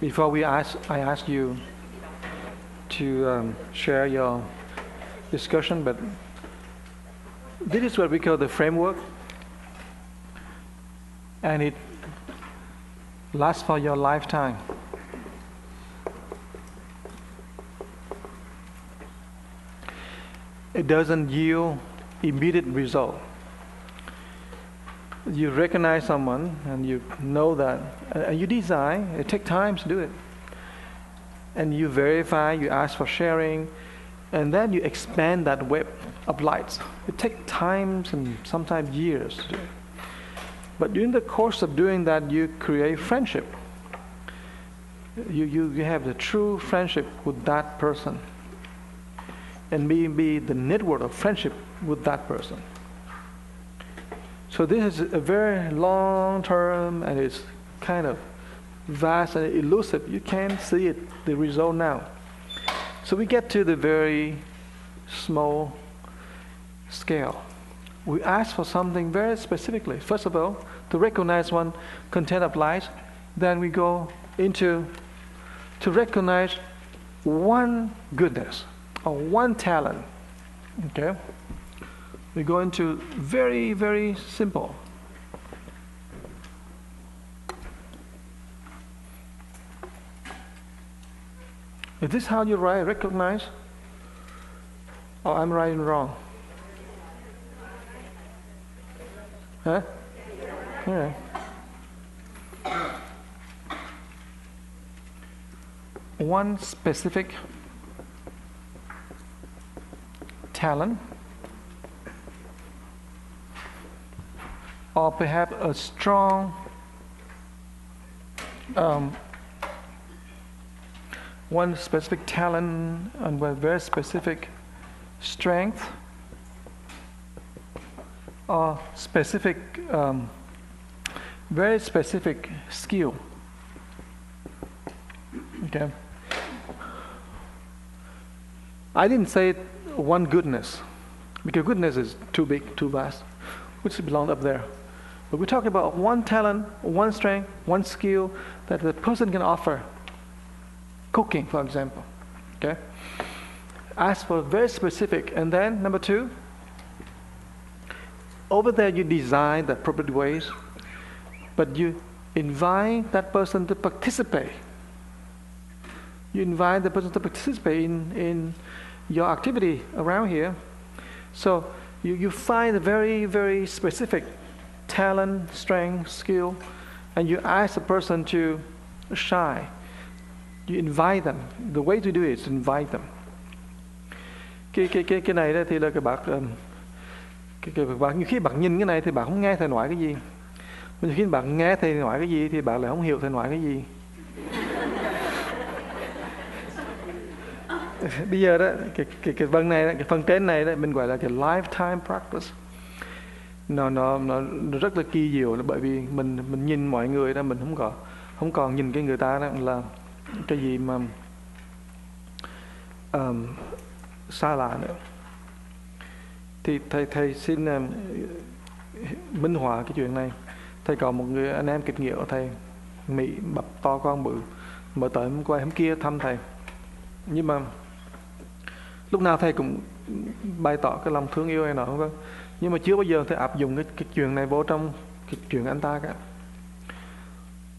before I ask you to share your discussion, but this is what we call the framework, and it lasts for your lifetime. It doesn't yield immediate result. You recognize someone and you know that, and you design, it takes time to do it. And you verify, you ask for sharing, and then you expand that web of lights. It takes time and sometimes years to do it. But during the course of doing that, you create friendship. You have the true friendship with that person. And maybe the network of friendship with that person. So this is a very long term, and it's kind of vast and elusive. You can't see it, the result now. So we get to the very small scale. We ask for something very specifically. First of all, to recognize one content of light. Then we go into to recognize one goodness or one talent. Okay? We go into very, very simple. Is this how you write? Recognize? Or I'm writing wrong? Huh? Yeah. One specific talent, or perhaps a strong one specific talent and a very specific strength, or specific very specific skill. Okay. I didn't say one goodness, because goodness is too big, too vast, which belongs up there. But we're talking about one talent, one strength, one skill that the person can offer. Cooking, for example. Okay? Ask for very specific. And then, number two, over there you design the appropriate ways, but you invite that person to participate. You invite the person to participate in your activity around here. So you find a very, very specific talent, strength, skill, and you ask the person to shine. You invite them. The way to do it is to invite them. Cái này đó thì là các bạn nhiều khi bạn nhìn cái này thì bạn không nghe thầy nói cái gì. Nhiều khi bạn nghe thầy nói cái gì thì bạn lại không hiểu thầy nói cái gì. Bây giờ đó cái phần này, cái phần trên này đó mình gọi là cái lifetime practice. Nó rất là kỳ diệu, bởi vì mình nhìn mọi người đó, mình không còn nhìn cái người ta đó là cái gì mà xa lạ nữa. Thì thầy xin minh họa cái chuyện này. Thầy có một người anh em kịch nghệ của thầy, Mỹ, bập to con bự, mở tới hôm qua hôm kia thăm thầy. Nhưng mà lúc nào thầy cũng bày tỏ cái lòng thương yêu này nọ, không vâng. Nhưng mà chưa bao giờ thầy áp dụng cái chuyện này vô trong cái chuyện anh ta cả.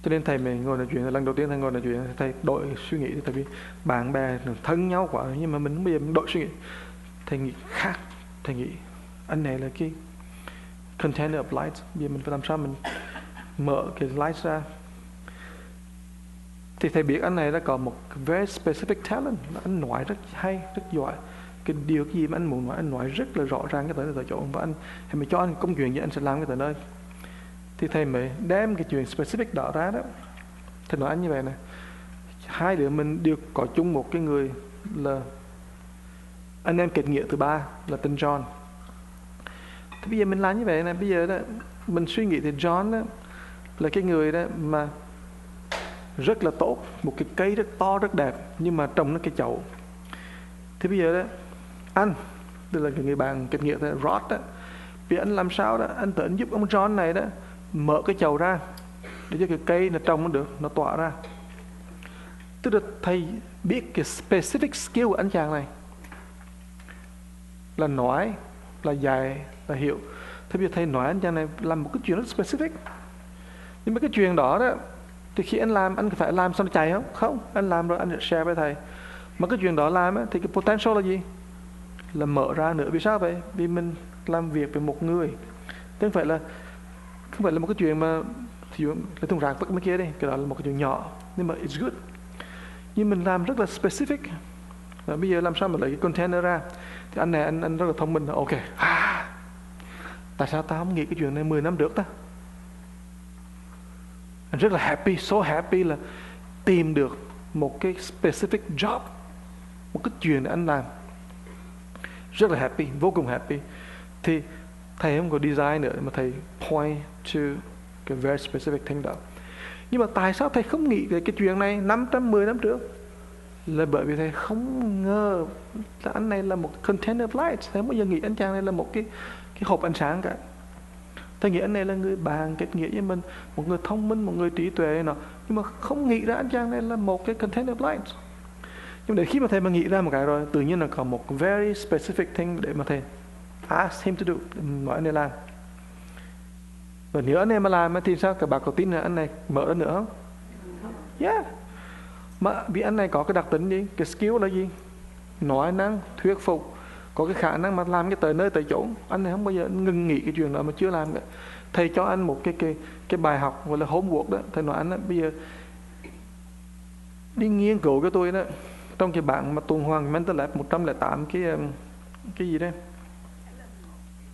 Cho nên thầy mình ngồi nói chuyện, lần đầu tiên thầy ngồi nói chuyện, thầy đổi suy nghĩ. Tại vì bạn bè thân nhau quá, nhưng mà mình bây giờ mình đổi suy nghĩ. Thầy nghĩ khác. Thầy nghĩ anh này là cái container of light. Bây giờ mình phải làm sao mình mở cái light ra. Thì thầy biết anh này đã có một very specific talent. Anh nói rất hay, rất giỏi. Cái điều gì mà anh muốn nói, anh nói rất là rõ ràng cái tới nơi tại chỗ. Và anh hãy cho anh công chuyện gì anh sẽ làm cái tới nơi. Thì thầy mới đem cái chuyện specific đó ra đó. Thầy nói anh như vậy này, hai đứa mình đều có chung một cái người là anh em kết nghĩa thứ ba là tên John. Thì bây giờ mình làm như vậy này, bây giờ đó mình suy nghĩ thì John đó là cái người đó mà rất là tốt, một cái cây rất to rất đẹp, nhưng mà trồng nó cái chậu. Thì bây giờ đó anh, tức là cái người bạn kết nghĩa Rod đó, vì anh làm sao đó anh tới anh giúp ông John này đó mở cái chậu ra để cho cái cây nó trồng nó được, nó tỏa ra. Tức là thầy biết cái specific skill của anh chàng này là nói, là dạy, là hiểu. Thế bây giờ thầy nói anh chàng này làm một cái chuyện rất specific. Nhưng mà cái chuyện đó đó thì khi anh làm, anh phải làm xong nó chạy không? Không, anh làm rồi anh sẽ share với thầy. Mà cái chuyện đó làm á, thì cái potential là gì? Là mở ra nữa. Vì sao vậy? Vì mình làm việc với một người. Chứ không phải là một cái chuyện mà ví dụ là thùng rác vứt mấy kia đi, cái đó là một cái chuyện nhỏ, nhưng mà it's good. Nhưng mình làm rất là specific. Rồi bây giờ làm sao mà lấy cái container ra? Thì anh này anh rất là thông minh. Ok, tại sao tao không nghĩ cái chuyện này 10 năm trước ta? Anh rất là happy, so happy là tìm được một cái specific job, một cái chuyện để anh làm. Rất là happy, vô cùng happy. Thì thầy không có design nữa mà thầy point to cái very specific thing đó. Nhưng mà tại sao thầy không nghĩ về cái chuyện này 510 năm trước? Là bởi vì thầy không ngờ là anh này là một container of light. Thầy không bao giờ nghĩ anh chàng này là một cái hộp ánh sáng cả. Thầy nghĩ anh này là người bạn kết nghĩa với mình, một người thông minh, một người trí tuệ nọ. Nhưng mà không nghĩ ra anh chàng này là một cái container of light. Nhưng để khi mà thầy mà nghĩ ra một cái rồi, tự nhiên là có một very specific thing để mà thầy ask him to do, nói anh này làm. Và nếu anh này mà làm thì sao? Các bạn có tin là anh này mở ra nữa không? Yeah. Mà vì anh này có cái đặc tính gì? Cái skill là gì? Nói năng, thuyết phục, có cái khả năng mà làm cái tới nơi tới chỗ. Anh này không bao giờ ngừng nghĩ cái chuyện đó mà chưa làm cả. Thầy cho anh một cái bài học gọi là homework đó. Thầy nói anh đó, bây giờ đi nghiên cứu cho tôi đó, trong cái bảng mà tuần hoàn mental lab 108 cái gì đấy,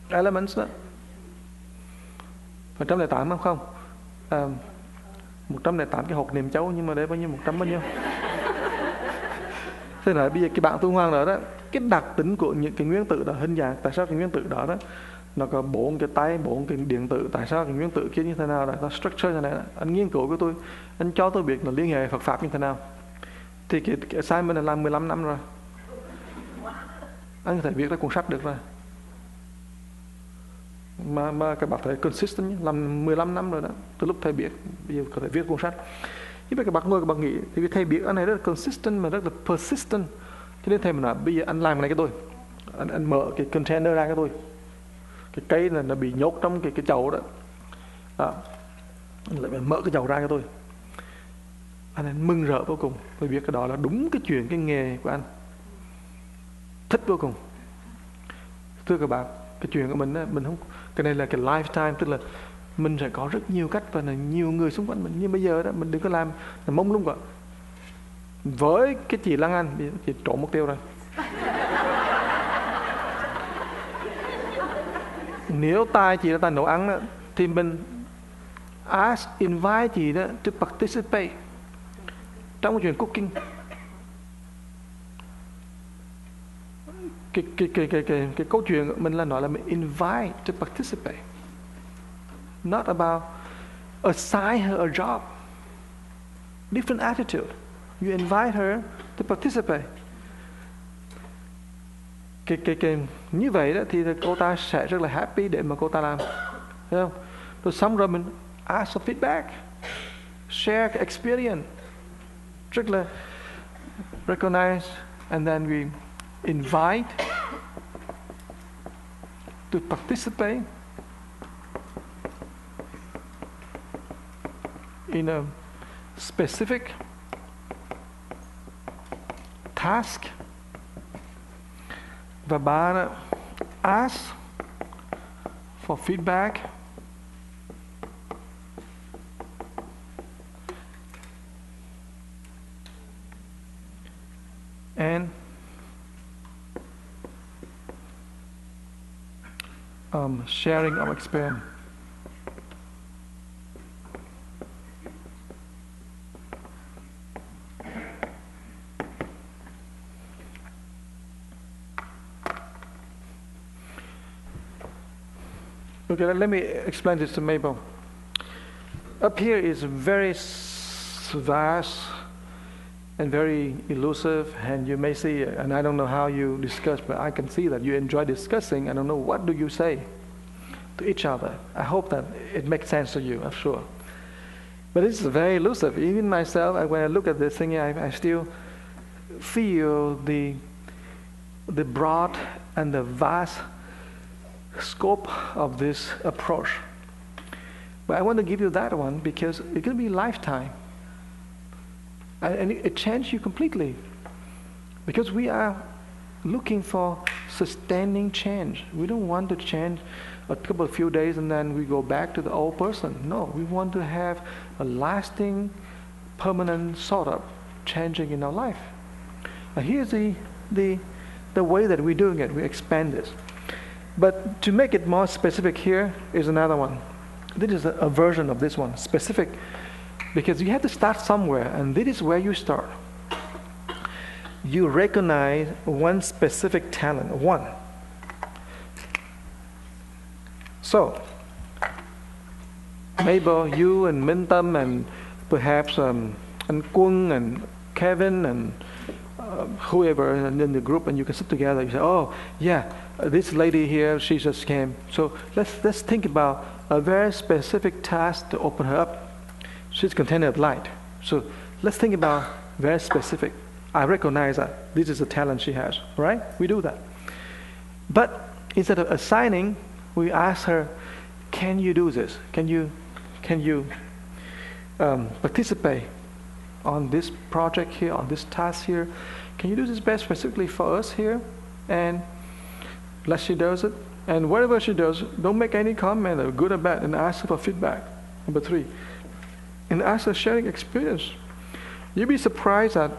elements đó, 108 không? 108 cái hột niệm châu, nhưng mà đấy bao nhiêu, 100 bao nhiêu? Thế nói bây giờ cái bảng tuần hoàn đó, cái đặc tính của những cái nguyên tử đó hình dạng, tại sao cái nguyên tử đó nó có 4 cái tay, 4 cái điện tử, tại sao cái nguyên tử kia như thế nào, là structure như thế này đó. Anh nghiên cứu của tôi, anh cho tôi biết là liên hệ Phật pháp như thế nào. Thì cái assignment này làm 15 năm rồi. Anh có thể viết ra cuốn sách được rồi. Mà các bạn thấy consistent, làm 15 năm rồi đó. Từ lúc thầy biết, bây giờ có thể viết cuốn sách. Nhưng mà các bạn ngồi các bạn nghĩ, thì thầy biết anh này rất là consistent mà rất là persistent. Cho nên thầy mà nói, bây giờ anh làm cái này cho tôi. Anh mở cái container ra cho tôi. Cái cây này nó bị nhốt trong cái chậu đó. Anh lại mở cái chậu ra cho tôi. Anh mừng rỡ vô cùng. Bởi vì cái đó là đúng cái chuyện, cái nghề của anh. Thích vô cùng. Thưa các bạn, cái chuyện của mình, mình không, cái này là cái lifetime, tức là mình sẽ có rất nhiều cách và là nhiều người xung quanh mình. Nhưng bây giờ đó mình đừng có làm là mông lung cả. Với cái chị Lan Anh, chị trộn mục tiêu rồi. Nếu tài chị là tài nấu ăn đó, thì mình invite chị đó to participate trong cái chuyện cooking. Cái câu chuyện của mình là nói là mình invite to participate, not about assign her a job. Different attitude. You invite her to participate. Như vậy đó thì cô ta sẽ rất là happy để mà cô ta làm, thấy không? Rồi xong rồi mình ask for feedback, share cái experience, rất là recognize, and then we invite to participate in a specific task. Và ba, ask for feedback and sharing our experience. Okay, let me explain this to Mabel. Up here is very vast and very elusive, and you may see, and I don't know how you discuss, but I can see that you enjoy discussing. I don't know, what do you say to each other? I hope that it makes sense to you, I'm sure. But it's very elusive. Even myself, when I look at this thing, I still feel the broad and the vast scope of this approach. But I want to give you that one because it's going to be lifetime. And it changed you completely. Because we are looking for sustaining change. We don't want to change a couple of few days and then we go back to the old person. No, we want to have a lasting, permanent sort of changing in our life. And here's the way that we're doing it. We expand this. But to make it more specific, here is another one. This is a version of this one, specific, because you have to start somewhere, and this is where you start. You recognize one specific talent, one. So, Mabel, you and Mintam and perhaps and Kung and Kevin and whoever in the group, and you can sit together. You say, "Oh, yeah, this lady here, she just came. So let's think about a very specific task to open her up. She's a container of light. So let's think about very specific. I recognize that this is a talent she has, right? We do that. But instead of assigning, we ask her, "Can you do this? Can you participate on this project here, on this task here? Can you do this best specifically for us here?" And let she does it. And whatever she does, don't make any comment, or good or bad, and ask her for feedback. Number 3. And ask her sharing experience. You'll be surprised that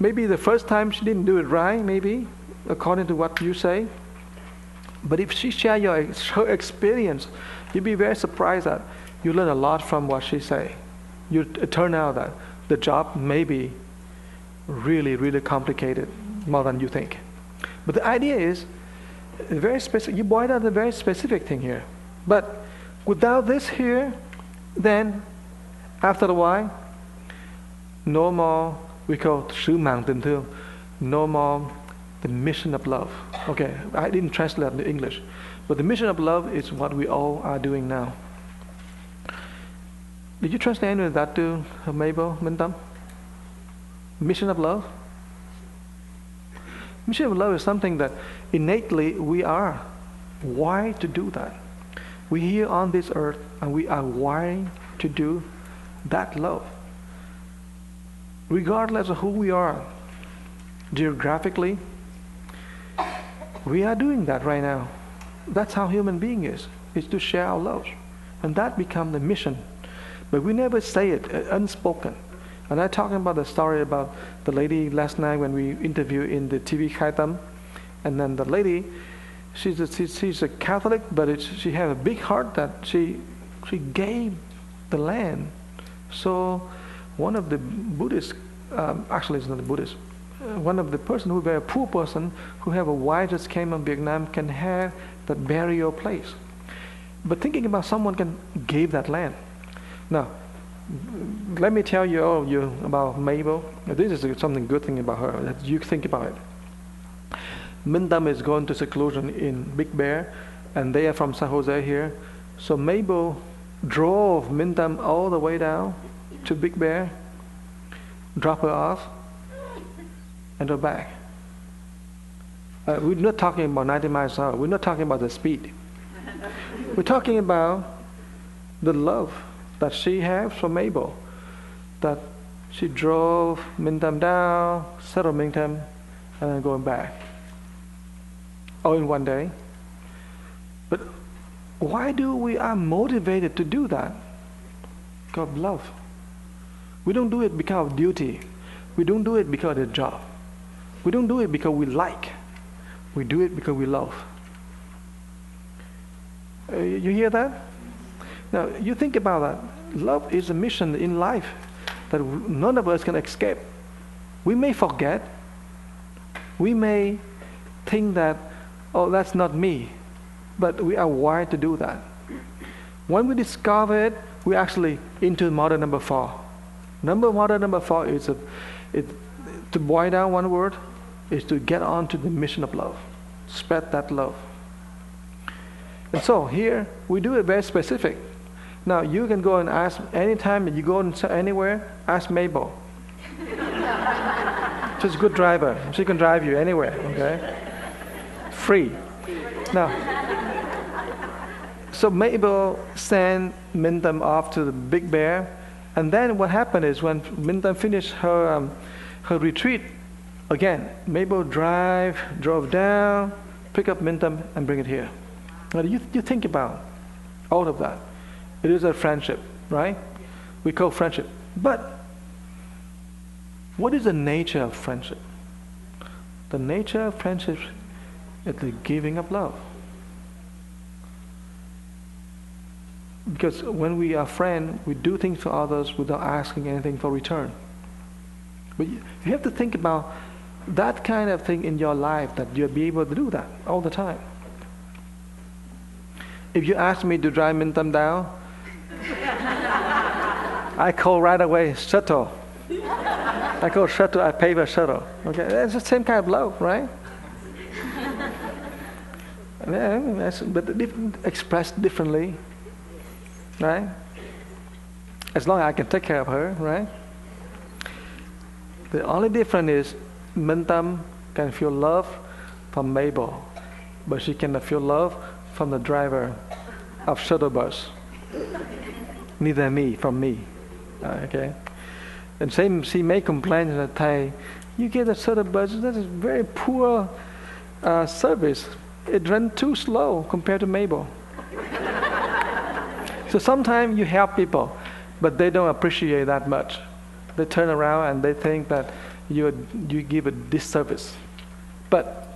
maybe the first time she didn't do it right, maybe, according to what you say. But if she shares her experience, you'll be very surprised that you learn a lot from what she say. It turn out that the job may be really, really complicated, more than you think. But the idea is very specific. You boil down the very specific thing here. But without this here, then after a while, no more, we call sứ mạng tình thương, no more the mission of love. Okay, I didn't translate into English. But the mission of love is what we all are doing now. Did you translate any of that to Mabel, Mintam? Mission of love? Mission of love is something that innately we are wired to do that. We're here on this earth and we are wired to do that love. Regardless of who we are, geographically, we are doing that right now. That's how human being is to share our love. And that becomes the mission. But we never say it, unspoken. And I'm talking about the story about the lady last night when we interviewed in the TV Khaitam. And then the lady, she's a Catholic, but she has a big heart that she gave the land. So one of the Buddhists, actually it's not a Buddhist, one of the person who is a very poor person who have a wife just came from Vietnam can have that burial place. But thinking about someone can give that land. Now, let me tell you about Mabel. This is something good thing about her that you think about it. Mintam is going to seclusion in Big Bear, and they are from San Jose here. So Mabel drove Mintam all the way down to Big Bear, drop her off, and go back. We're not talking about 90 miles an hour. We're not talking about the speed. We're talking about the love that she has for Mabel, that she drove Mintam down, settled Mintam, and then going back. All in one day. But why do we are motivated to do that? Because of love. We don't do it because of duty. We don't do it because of the job. We don't do it because we like. We do it because we love. You hear that? Now, you think about that. Love is a mission in life that none of us can escape. We may forget. We may think that, oh, that's not me. But we are wired to do that. When we discover it, we're actually into model number 4. Model number 4 is to boil down one word, is to get on to the mission of love. Spread that love. And so here, we do it very specific. Now you can go and ask anytime that you go anywhere, ask Mabel. She's a good driver. She can drive you anywhere, okay? Free. Now, so Mabel sent Mintam off to the Big Bear, and then what happened is when Mintam finished her retreat, again, Mabel drove down, pick up Mintam, and bring it here. Now you think about all of that. It is a friendship, right? We call friendship. But what is the nature of friendship? The nature of friendship is the giving of love. Because when we are friends, we do things for others without asking anything for return. But you have to think about that kind of thing in your life, that you'll be able to do that all the time. If you ask me to drive Mintam down, I call right away shuttle. I call shuttle, I pay for shuttle. Okay, that's the same kind of love, right? But expressed differently, right? As long as I can take care of her, right? The only difference is Mintam can feel love from Mabel, but she cannot feel love from the driver of shuttle bus. Neither me from me. Okay? And same, she may complain that, Thầy, you get a shuttle bus, that is very poor service. It runs too slow compared to Mabel. So sometimes you help people, but they don't appreciate that much. They turn around and they think that you give a disservice. But,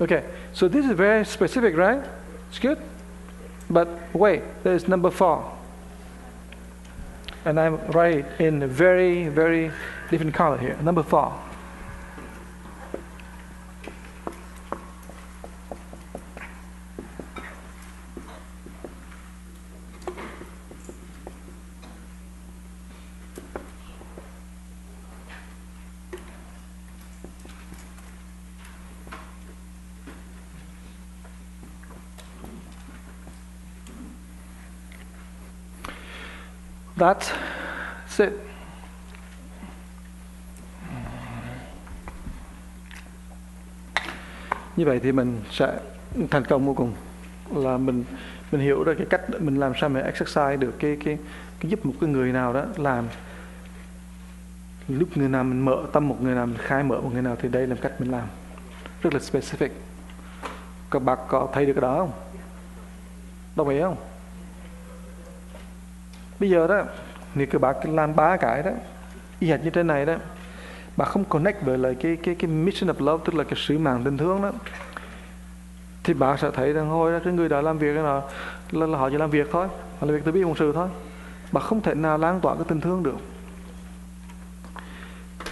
okay, so this is very specific, right? It's good. But wait, there's number 4. And I'm writing in a very, very different color here. Number 4. That's it. Như vậy thì mình sẽ thành công vô cùng, là mình hiểu ra cái cách mình làm sao mình exercise được cái giúp một cái người nào đó làm. Lúc người nào mình mở tâm một người nào, mình khai mở một người nào, thì đây là cách mình làm rất là specific. Các bạn có thấy được cái đó không? Đồng ý không? Bây giờ đó, nếu các bạn làm 3 cái đó, y hệt như trên này đó, bạn không connect với lại cái mission of love, tức là cái sứ mạng tình thương đó, thì bạn sẽ thấy rằng thôi cái người đó làm việc là họ chỉ làm việc thôi, họ làm việc từ bi phụng sự thôi. Bạn không thể nào lan tỏa cái tình thương được.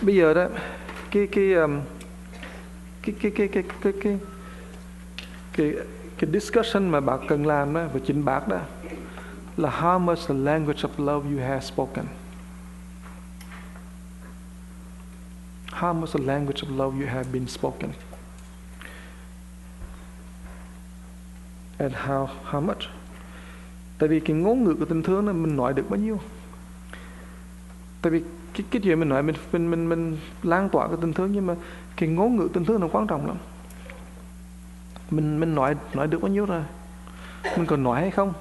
Bây giờ đó, cái discussion mà bạn cần làm đó với chính bác đó là how much the language of love you have spoken. How much the language of love you have been spoken. And how much. Tại vì cái ngôn ngữ của tình thương đó mình nói được bao nhiêu. Tại vì cái chuyện mình nói mình lan tỏa cái tình thương, nhưng mà cái ngôn ngữ tình thương nó quan trọng lắm. Mình nói được bao nhiêu rồi, mình còn nói hay không?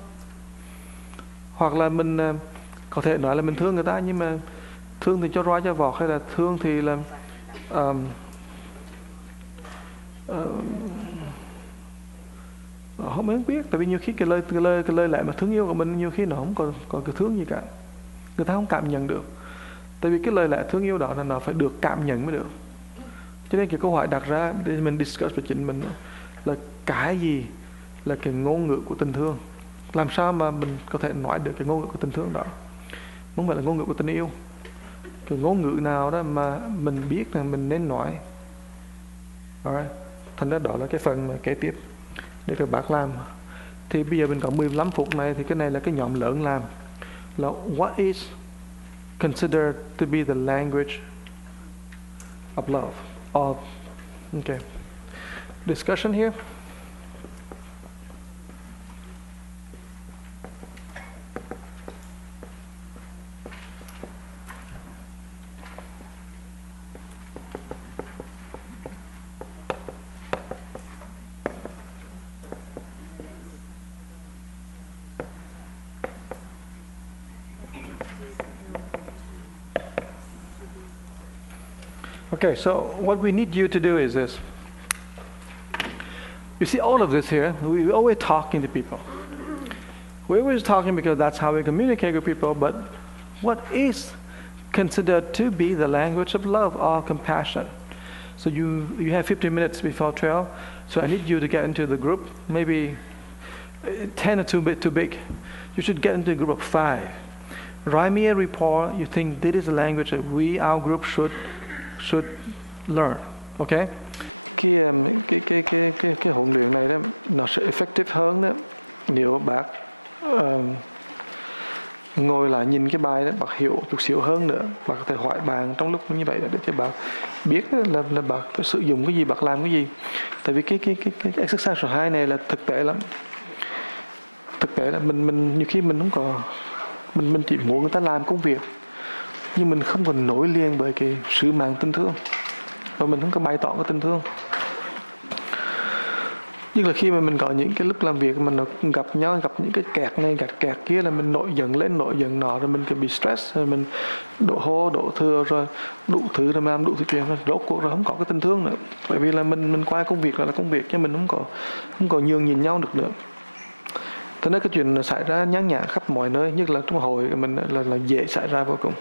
Hoặc là mình có thể nói là mình thương người ta, nhưng mà thương thì cho roi cho vọt, hay là thương thì là không biết. Tại vì nhiều khi cái lời lẽ mà thương yêu của mình nhiều khi nó không còn cái thương gì cả, người ta không cảm nhận được. Tại vì cái lời lẽ thương yêu đó là nó phải được cảm nhận mới được. Cho nên cái câu hỏi đặt ra để mình discuss với chính mình là cái gì là cái ngôn ngữ của tình thương. Làm sao mà mình có thể nói được cái ngôn ngữ của tình thương đó? Không phải là ngôn ngữ của tình yêu. Cái ngôn ngữ nào đó mà mình biết là mình nên nói. Alright. Thành ra đó là cái phần mà kế tiếp để các bác làm. Thì bây giờ mình còn 15 phút này, thì cái này là cái nhóm lớn làm. Là what is considered to be the language of love? Okay. Discussion here. Okay, so what we need you to do is this. You see all of this here, we're always talking to people. We're always talking because that's how we communicate with people, but what is considered to be the language of love or compassion? So you have 15 minutes before 12, so I need you to get into the group, maybe 10 or too big. You should get into a group of 5. Write me a report, you think this is the language that our group should learn, okay? Cái huấn luyện này đó, nó sẽ effective hơn đó nếu bác ngồi lại nhìn cái bài đó, bác hiểu chút xíu hơn nữa, bác có thể hỏi bạn trong lúc như vậy để cho bác biết là bác phải sử dụng cái gì, bác làm cái gì. Tại vì cái exercise số 2 này là thực tế lắm. Thực tế là mình nhiều khi mình không có mình chỉ muốn người ta làm công việc, nhưng mình không còn nối liền bởi cái sứ mạng tình thương, và mình không có bày tỏ cái tình thương. Nhưng là khi mà mình có những cái lúc làm việc mà nó gặp nhau, gặp những cái kẹt này gặp kẹt kia là mình nổi giận lên nổi giận nọ, rồi mình cứ bị stress, rồi mình đổ hô đổ thừa, rồi đủ thứ, rồi mình làm đủ thứ chuyện, rồi rốt cuộc rồi không có cái tình thương nữa. Bởi vì là mình qua công việc là công việc, chứ mình không có nhường nhìn nhau được nữa. Thế nên cái chuyện nó xảy ra nhán nhản khắp mọi nơi, nhất là trong hội mình là dễ xảy ra vô cùng.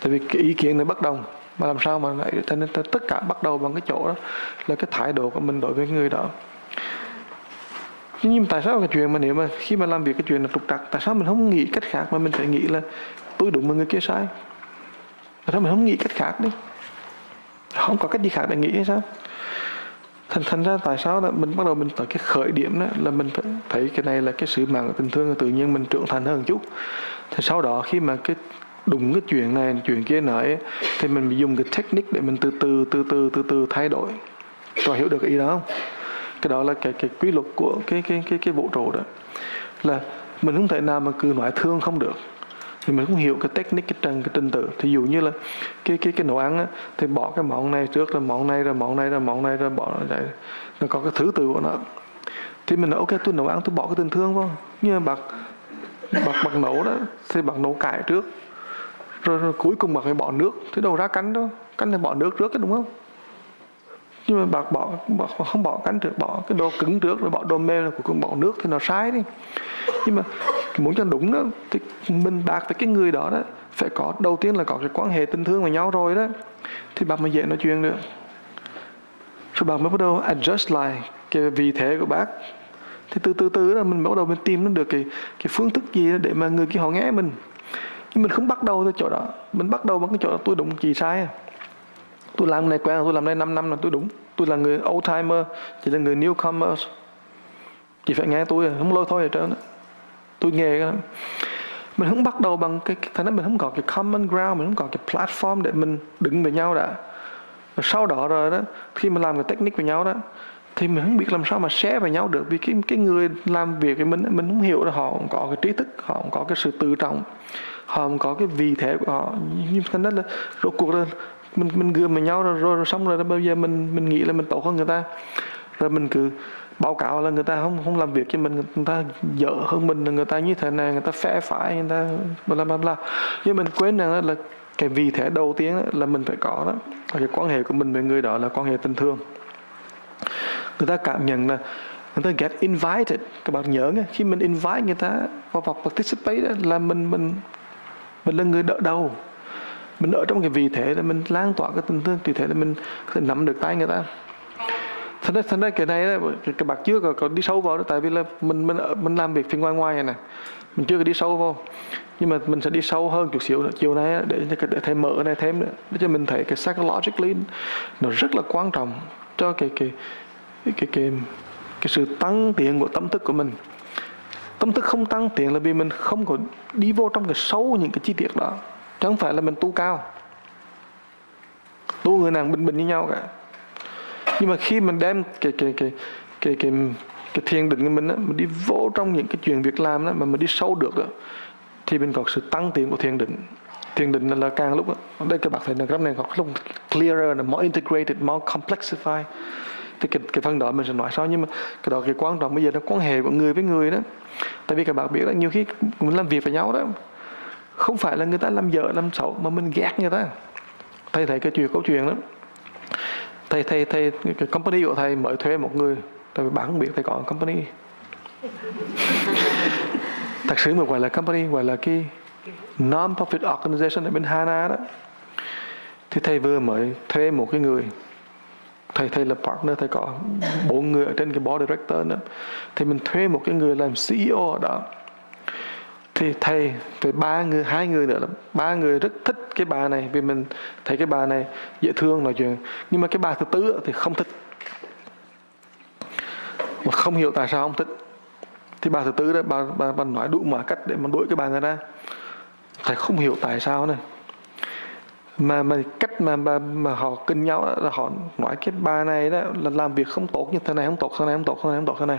Tại vì cái ý kiến này bất đồng, mà làm sao mà lại, cho nên tất cả bắt đầu bằng cái chỗ đó là cái thái độ của mình đối với người đó. Nhưng tại sao cái chuyện mà nếu mà khi mà làm việc cái chuyện là trục trặc, tại sao mình không nghĩ cách khác mà mình phải nghĩ là tôi đúng mà người kia sai? Tại sao mình không nghĩ cách khác đi? Không có cách gì khác để nghĩ hay sao? Thành ra tại sao là mình bắt đầu mình tới cái khởi điểm đó là mình phải thấy cái này là cái sứ mạng của tình thương, tự nhiên mình trưởng thành hơn một chút. Thì sau đó khi mà cái đúng cái chuyện này chuyện kia nói thì mình dùng cái technique để mình từ từ thay đổi. Rồi hiểu được ý đó không? Cái đó là cái quy luật của cái vũ trụ đó, là mình không thể nào mà cứ nói thương không được, thì mình không hiểu cái technique, cái trình tự. Thì dụ như là cái nấu ăn á, thì bỏ cái món này trước, rồi món này, rồi món này, rồi món này, rồi bỏ lại, nó có cái thứ tự của nó. Thì mình nói ok, tôi nấu ăn tôi bỏ cái tình thương vô, nhưng mà bạc nấu đó thì bạc nấu cải trước, rồi cuối cùng bạc phải bỏ nước, thì đâu ra canh đâu, canh thì bỏ nước trước, đúng không? Nhưng mà bạc không bỏ canh trước, bỏ cái đồ cứng trước, rồi bỏ đồ mềm, rồi cuối cùng bỏ nước, thì nó sai đi. Nhưng mà muốn cho đúng đó thì mình bạc với cái người đó phải có, đầu tiên là có cái quan hệ tình thương với nhau rồi đó, thì bác mới dễ nói chuyện được. Rồi bác mới bắt đầu adjust lại cái vị thế của bác. Thì từ đó mình bắt đầu mình tìm được cái phương thức gì để mà người kia họ nghe mình. Nhưng mình không bắt đầu từ chỗ đó, mình bắt đầu bằng cái chỗ đó tôi đúng chị sai à. Tôi làm này quen, tôi làm này 5 năm là tôi đúng, tôi là người old timer, chỉ là người newcomer, chị phải nghe tôi, không lôi thôi ở trơn đó. Tôi nghe cái đó. Mình không bắt đầu bằng cái thành ra mình không có cái common ground, mình không có cái platform để mình đứng với nhau đã. Rồi sau đó rồi đó, khi mà làm cái technique với nhau đó, thì mình không biết làm sao mà share với nhau được, vì cái người làm việc với mình không hiểu là họ không có cái trí thức, họ không có cái sự tự trọng, họ không có cái vị thế của họ. Nhưng thành ra là rốt cuộc là mình gươm với nhau rồi xong rồi bây giờ mình nghĩ là mình tốt hơn người ta, rồi mình cứ báo cáo là người ta không làm việc cho mình, người ta dở hơn mình, người ta như thế này, người ta phe phái, người ta bla bla bla. Nhưng mình quên rằng là cái vị thế đầu tiên là mình phải có đó, là cái quan hệ của mình với người đó là quan hệ tình thương. Người ta cảm nhận là người ta get invited. Các bạn nhớ nghe, khi mình invite người ta vào participate đó, là mình là người đỡ đầu, mình ở trong cái vị thế là mình lan tỏa cái tình thương, vì thế là mình có thể nắm được tay người ta. Thành ra cái này đó, các bạn chưa có đi sâu vào đó, tại vì là mình làm việc phía ngoài này nè, mình chưa có đi sâu vào, nhưng mà mình sẽ đi sâu hơn chút xíu nữa chiều nay để thêm mở này thêm nữa, để cho mình thấy cái psychologically nó rất là quan trọng cho cái sự tăng tiến của tâm thức của mình. Tâm thức không tăng tiến là vì mình không có đi vô trong cái sâu những cái chi tiết đó, chứ không phải là mình tu cao, tu người nào bình như nhau cả. Nhưng mà khi mình đem cái thiền định của mình á, mình đi vô trong những cái chuyện việc làm đó, mà mình đi sâu được đó, thì mình có sự tăng tiến của thiền định. Thiền định là càng lúc đó, đây các bạn thấy là cái này có lúc clearer, more integrated, more complexified. Thì cái phần đó mình sẽ nói sau, nhưng mà cái đó cái quan trọng bây giờ là quan hệ của người với người đó. Tại vì các bạn biết là nhiều khi mình làm việc với nhau đó, không phải là người ta làm dở làm xấu mà mình ghét người ta. Thầy thấy cái câu chuyện đó, thầy cái company của thầy mới thuê một người, tại vì bạn không biết thầy có company. Thật sự mà gọi là company, gọi là cái non-profit organization ở bên Hana đó, thì thầy vừa mới thuê một cái người, thầy là partner, thầy có 4 người ở trên cái board director nữa, thì mình thuê một cái người làm CEO ở đó. Thì thầy với 3 người, 2 người nữa là 3 người rất thích cái bà này, vì mình thấy cái bà này dễ thương nói chuyện. Nhưng mà cái bà thứ tư thì không thích, mà không hiểu tại sao không thích. Thì bà thứ tư đó, bà nói đủ mọi cách để mà đuổi cái bà này ra. Thầy không hiểu tại sao này. Mà cách mà họ kinh nhau đó, là họ nói cái bà này đó là làm việc không tốt, như thế này không tốt, thế này không tốt, thế này không tốt, thế này.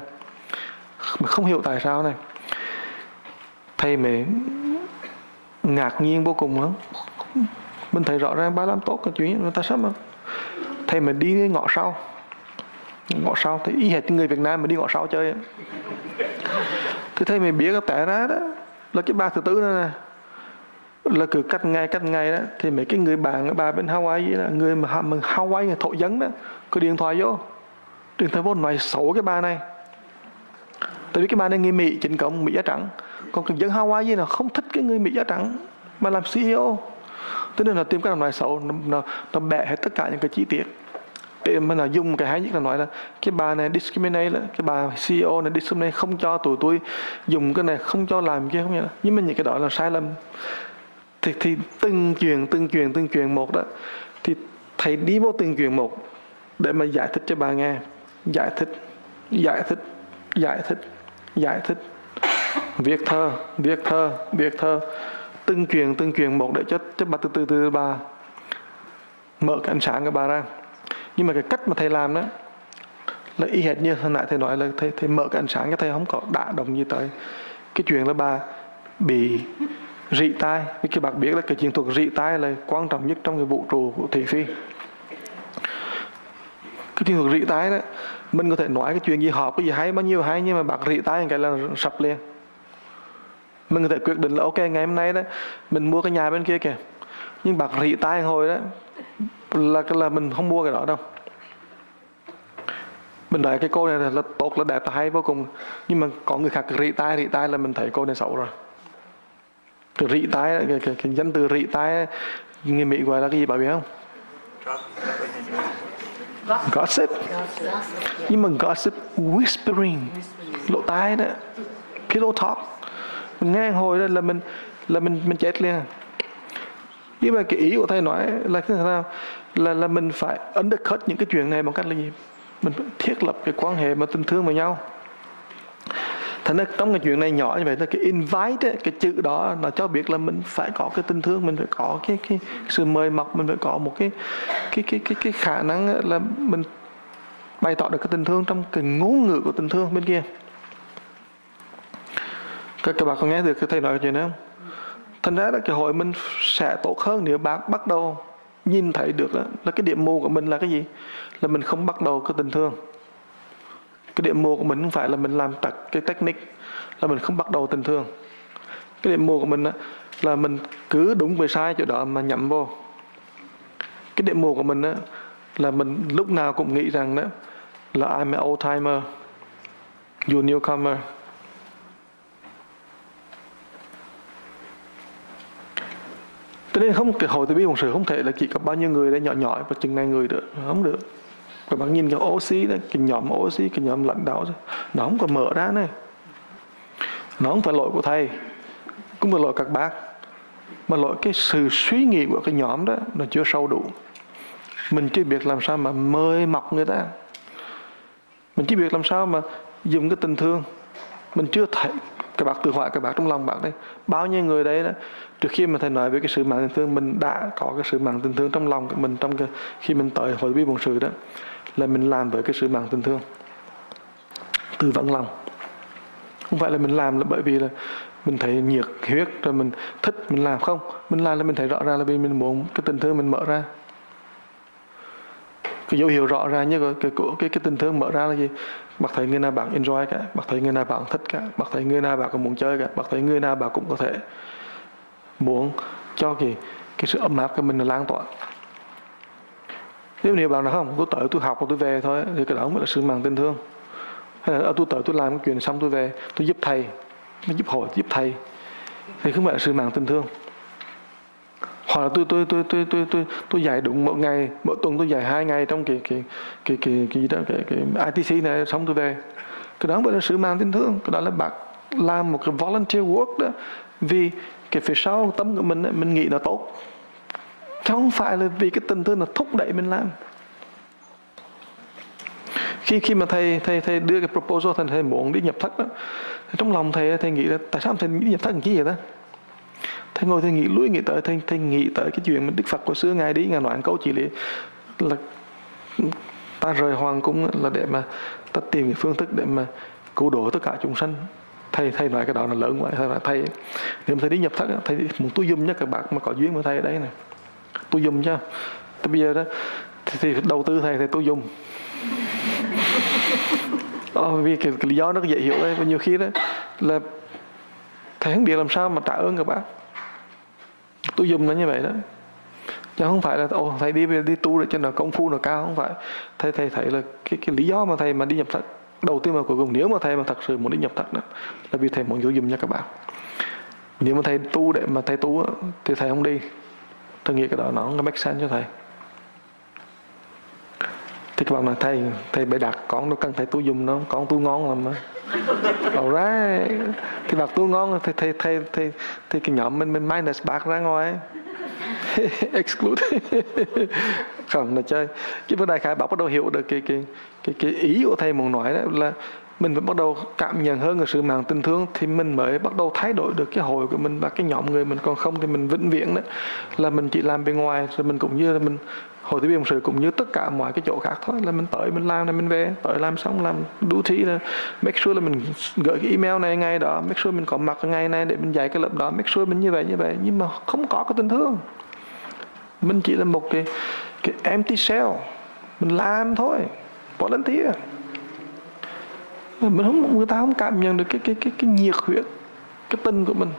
Mà không hiểu tại sao này. Thầy mới ngạc nhiên vô cùng lắm. Mình thấy rõ ràng bà làm tốt cái chuyện người ta sắp mà. Thầy mới đi ngõ sau thì y hệt người Việt Nam mà đi ngõ sau chơi. Thì thầy mới biết tại ra đó là cái bà thứ tư này nè, là cứ cách ngày đó, thì mấy cái người bạn ở bà bên Hawaii là người mà Hawaii người thổ dân đó, cứ điện thoại vô nói xấu cái bà này. Tại vì cái bà này người Mỹ chính cộng, Mỹ da trắng, còn cái dân Hawaii là không thích cái người Mỹ da trắng mà làm CEO. Thế nên là tìm cách nói xấu, nó bẻ hết tất cả những cái chi tiết để mà là dùng cái hay nhất là nói là cái bà này discriminate, là cái bà CEO này discriminate, không cho tụi tôi dùng cái này, không cho làm kia, không như là. Nhưng mà những cái đó là sai lầm. Thì từng chuyện một đó, thì thầy đi vô từng chuyện một để mà giải thích cho bà nghe, giải thích, viết thơ, từng chuyện một để cho bà từ bà mở cái ánh sáng của bà ra. Nhưng mà cái cách mà thầy làm đó là y hệt như hồi nãy thầy nói, là thầy mở cái ánh sáng cho thầy không có đả động gì tới cái chuyện là bà bị rỉ tai. Vì các bạn biết là cái chuyện thuật rỉ tai là quan trọng nhất trong cái vũ trụ của thị phi. Cái chuyện thuật rỉ tai đó, mình có thể nói cái chuyện gì họp, cái gì hay, bao nhiêu hay, nhưng mà bạn rỉ tai cái là sập liền. Mình có thể quyết định là ok, ngày hôm nay đó mình mua cái nhà bên kia kìa, nhưng bạn rỉ tai hồi đó là mình không mua cái đó đâu. Mình nói cái cô này là tốt, là đẹp, là hay vô cùng, nhưng mà có người khác rỉ tai là mình thấy cô này xấu rồi. Cái rỉ tai, cái danh từ rỉ tai người Mỹ gọi là cái gì bạn biết không? Gossip. Nhưng mà gossip whispering, lỗ tai đó, pillow talk, mình nghe hồi đó là mình chết liền. Nhưng mà cái ý của thầy nói là thế nào, là mình phải undercut những cái chuyện này bằng cách là gì? Mình phải thiết lập cái quan hệ mà tình thương với nhau. Thành ra trong cái chuyện này nhỏ như vậy, cái invite ấy, cái chữ đó nó cho biết là mình phải có cái tình thương, mình phải có cái sự mời mọc, mình phải có một cái khả năng là mình bày tỏ được cái tình thương trong cái ngôn ngữ của tình thương bên kia. Các bạn có nghe được cái thầy nói cái chuyện đó không? Thành ra là cái hội mình sẽ tốt hơn nếu bác bắt đầu nhìn thấy được đó, là cái điểm mù của mình là cái gì? Là mình không bắt đầu cái tình thương. Cái điểm mù của mình không phải là mình làm tật cái technique, là mình không bắt đầu tình thương. Cái điểm mù của mình là mình cứ đúng với sai chỗ đó mà nhắm vô. Cái điểm mù của mình là mình lúc nào cũng nghĩ rằng đó là I'm an old timer, you're newcomer. Cho nên không, cái hội từ bi cộng sự không thể là chỉ có bao nhiêu người đấy, nhỏ và chừng này người được, không được. Các bạn nhìn cái OC đó, cái nhóm OC, cái nhóm lãnh đạo đó, nó không còn mở ra này. Nó không phải lỗi của thầy, cũng phải lỗi các bác, mà lỗi cái sự suy nghĩ của cái nhóm đó nó chưa sâu đủ. Mình chưa biết làm sao mà mời mọc người ta, mình chưa biết làm sao mà dùng cái tình thương. Mình chưa thấy. Các bác tự hỏi các bác trong lòng bác đây, bao nhiêu người đấy đó, trước khi mà thầy nói về cái sự mạng tình thương, mình đã có cái sự mạng tình thương trong lòng của mình, trong cái khi mình tới hội bi bổn sự đó, là mình làm với cái sự mạng tình thương từ vắng lòng. Không phải là mình làm là bởi vì là mình thấy nhiệt huyết rồi mình thích mình làm, không. Mình làm là mình thấy rõ ràng là vì mình muốn cái tình thương mình mở ra. Cái dấu hiệu rõ ràng như cái tình thương mở ra là gì? Bác thấy người nào bạn enjoy cả, bác thấy người nào bạn thích cả, bác thấy người nào bạn cũng muốn chơi cả, bác thấy người nào bạn cũng có thể muốn cho cái sự ấm áp của mình là lan tỏa. Nếu nhiều bạn nào không, tôi tới tôi học và tôi về thôi, thì cái đó không phải là sự mang tình thương. Hay là tôi tới tôi làm cái chuyện xong tôi về, tôi giúp thầy, giúp hội, giúp thầy, thì không phải là sự mang tình thương. Hoặc là tôi dạy đúng một ngày, mỗi tuần tôi dạy 2 ngày trong cái gì đó, cái ITC này, xong tôi về. Cái đó không phải là sự mang tình thương, cái đó là bạn làm một cái volunteer work đó, vì cái phía sau tâm của mình nghĩ là tốt, chứ không phải là vì cái tình thương là thúc đẩy mình làm. Khi mà thầy đưa cái proposal, thầy muốn đi nhập thất đó, trong lòng thầy nghĩ là tại sao thầy nghĩ đi nhập thất làm chi vậy đó. Thầy ngồi thầy nghĩ lui nghĩ tới, thầy nghĩ tới cái chuyện mà Đức Phật hồi xưa ngài đi, ngài nói câu chỉ là ta rời hoàng cung là để mà ta tìm cái phương thức để mà cứu độ tất cả chúng sanh. Thầy nói cái đó là lớn quá. Thầy nói thầy, nếu mà thầy đi nhập thất, thầy muốn tôi dùng nhá các bạn mà có duyên với thầy ở đây này, tôi dùng chứ. Bây giờ đó thì đầu tư thầy tôi dùng. Vì cái lý do nó dễ hiểu đấy, và nhiều khi đó là thầy không biết làm sao mà trả ơn các bác. Tôi dùng nó như vậy đó, chứ không phải là thầy đi tu để cho nó công phu nó cao, không phải. Thầy thấy là cái lý do mà thầy mà đi nhập thất đầu tiên mà cuối cùng, nếu mà thầy mà thật sự muốn đi nhập thất đó, là vì thầy muốn dùng cho các bạn. Nếu mà thầy tu để mà thầy tu thì thầy không đi. Tôi nghĩ cái đó nó không make sense cho thầy. Thì các bạn nói thầy bày đặt con đâu cần thầy tu dùng nó, con tu ngon lắm mà. Alright, thì bạc tu ngon thì cái nhóm mình minus bạc ra ngoài. Exclude. Không là chơi. Cái vấn đề khai bác bắt đầu hiểu được cái ý của thầy muốn nói đó là mình phải bắt đầu cảm nhận hơn cái sự mang tình thương, thì mình mới bắt đầu thay đổi được cái hội của mình và cái nhóm người mình. Còn không thì mình vĩnh viễn đó là mình chỉ làm bên ngoài, rồi mình cũng như là mình hội thầy Biên sự cũng như tất cả mọi cái chỗ khác thôi, là mình tới mình làm này mình về, tới làm xong làm đủ thứ, là make sure là mình gửi cái email này ngày đó, make sure mình có mặt cái ngày này để mình dạy cái lớp đó, make sure mình như vậy, nhưng mà không có cái tình thương. Mình chỉ là một cái empty shell, mình làm thôi, volunteer. Người ta không cảm nhận được cái nhiệt huyết, cái tình của mình.